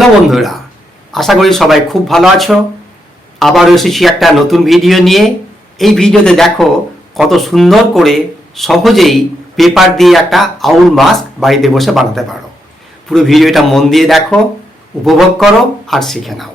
Hello বন্ধুরা, আশা করি সবাই খুব ভালো আছো। আবার এসেছি একটা নতুন ভিডিও নিয়ে। এই ভিডিওতে দেখো কত সুন্দর করে সহজেই পেপার দিয়ে একটা আউল মাস্ক বাড়িতে বসে বানাতে পারো। পুরো ভিডিওটা মন দিয়ে দেখো, উপভোগ করো আর শিখে নাও।